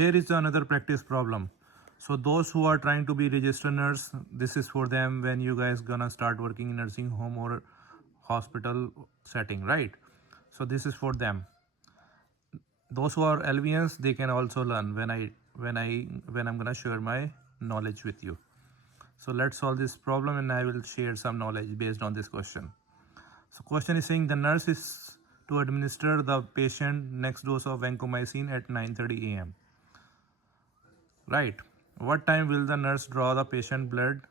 here is another practice problem. So those who are trying to be registered nurse, this is for them when you guys gonna start working in nursing home or hospital setting, right? So this is for them. Those who are LVNs, they can also learn when I'm gonna share my knowledge with you. So let's solve this problem and I will share some knowledge based on this question. So question is saying the nurse is to administer the patient next dose of vancomycin at 9:30 a.m. Right. What time will the nurse draw the patient blood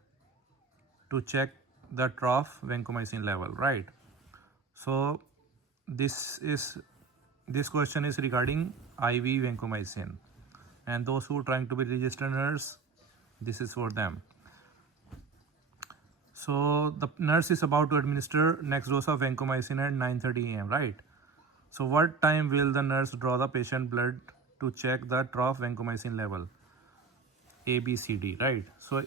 to check the trough vancomycin level? Right. So this question is regarding IV vancomycin, and those who are trying to be registered nurse, this is for them. So the nurse is about to administer next dose of vancomycin at 9:30 a.m. Right. So what time will the nurse draw the patient blood to check the trough vancomycin level? A, B, C, D, right? So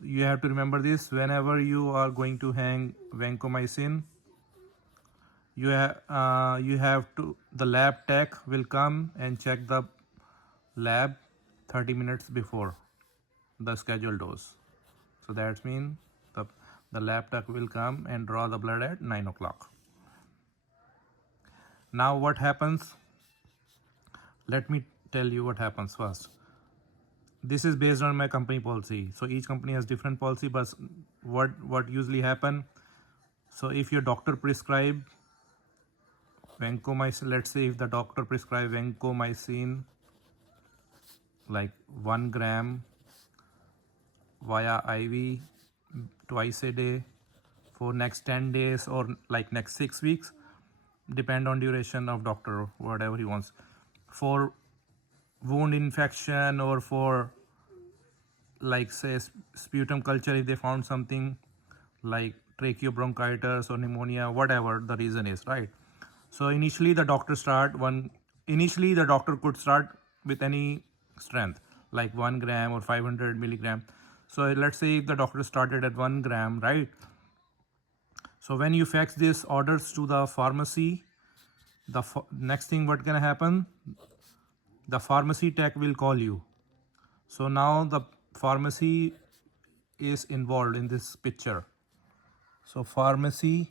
you have to remember this. Whenever you are going to hang vancomycin, you have to, the lab tech will come and check the lab 30 minutes before the scheduled dose. So that means the lab tech will come and draw the blood at 9 o'clock. Now what happens? Let me tell you what happens first. This is based on my company policy. So each company has different policy, but what usually happen? So if your doctor prescribe vancomycin, let's say if the doctor prescribe vancomycin like 1 gram via IV twice a day for next 10 days or like next 6 weeks, depend on duration of doctor, whatever he wants, for wound infection or for like say sputum culture, if they found something like tracheobronchitis or pneumonia, whatever the reason is, right? So initially the doctor could start with any strength like 1 gram or 500 milligram. So let's say if the doctor started at 1 gram, right? So when you fax these orders to the pharmacy, the next thing what gonna happen, the pharmacy tech will call you. So now the pharmacy is involved in this picture. So pharmacy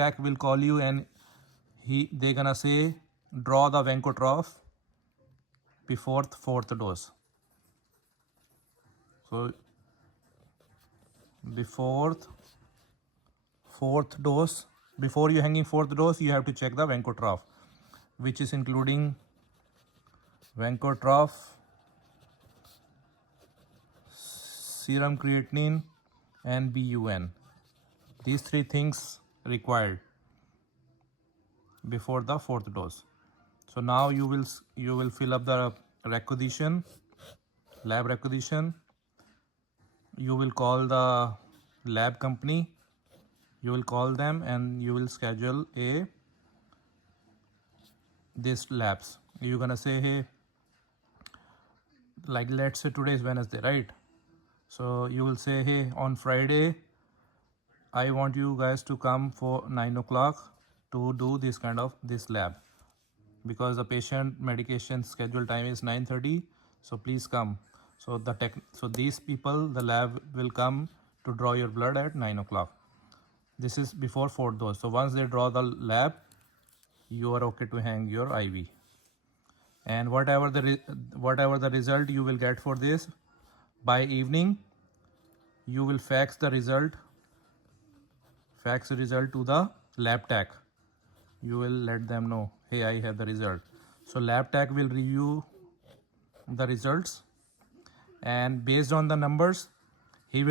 tech will call you and they gonna say draw the vancotroph before the 4th dose. So before 4th dose, before you hanging 4th dose, you have to check the vancotroph, which is including vancotroph, serum creatinine and BUN. These 3 things required before the 4th dose. So now you will fill up the requisition, lab requisition. You will call the lab company, you will call them and you will schedule this labs. You're gonna say, hey, like let's say today is Wednesday, right? So you will say, hey, on Friday I want you guys to come for 9 o'clock to do this lab, because the patient medication schedule time is 9:30. So please come. So these people, the lab will come to draw your blood at 9 o'clock. This is before 4th dose. So once they draw the lab, you are okay to hang your IV. And whatever the result you will get for this, by evening you will fax the result to the lab tech. You will let them know, hey, I have the result. So lab tech will review the results, and based on the numbers, he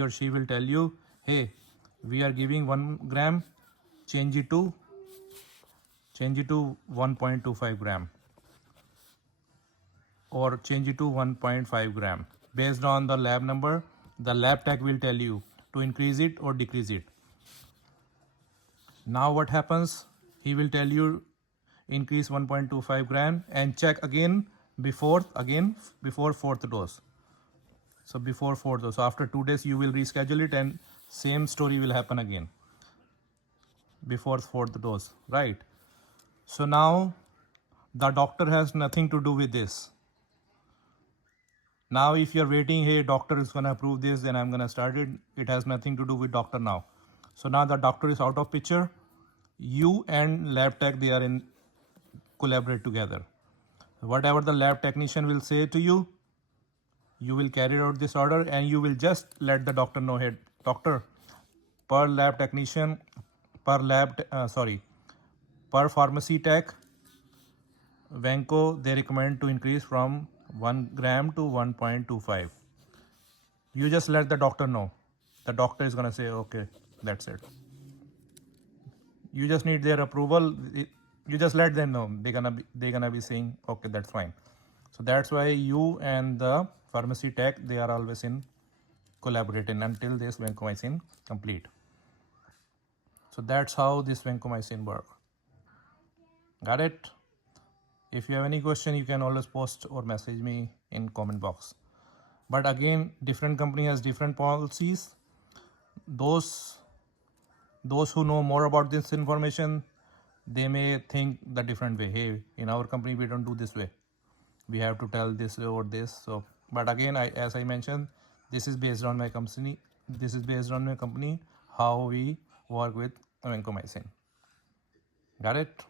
or she will tell you, hey, we are giving 1 gram, change it to 1.25 gram or change it to 1.5 gram. Based on the lab number, the lab tech will tell you to increase it or decrease it. Now what happens? He will tell you increase 1.25 gram and check again before 4th dose. So before 4th dose. So after 2 days you will reschedule it and same story will happen again before 4th dose, right? So now The doctor has nothing to do with this. Now if you're waiting, hey, doctor is gonna approve this, then I'm gonna start it. It has nothing to do with doctor now. So now the doctor is out of picture. You and lab tech, they are in collaborate together. Whatever the lab technician will say to you, you will carry out this order and you will just let the doctor know, hey, doctor, per lab technician, per per pharmacy tech, Venco, they recommend to increase from 1 gram to 1.25. You just let the doctor know. The doctor is gonna say, okay, that's it. You just need their approval. You just let them know. They're gonna be saying, okay, that's fine. So that's why you and the pharmacy tech, they are always in collaborating until this vancomycin complete. So that's how this vancomycin work. Got it? If you have any question, you can always post or message me in comment box. But again, different company has different policies. Those who know more about this information, they may think the different way. Hey, in our company we don't do this way. We have to tell this or this. So, but again, as I mentioned, this is based on my company. This is based on my company how we work with vancomycin. Got it?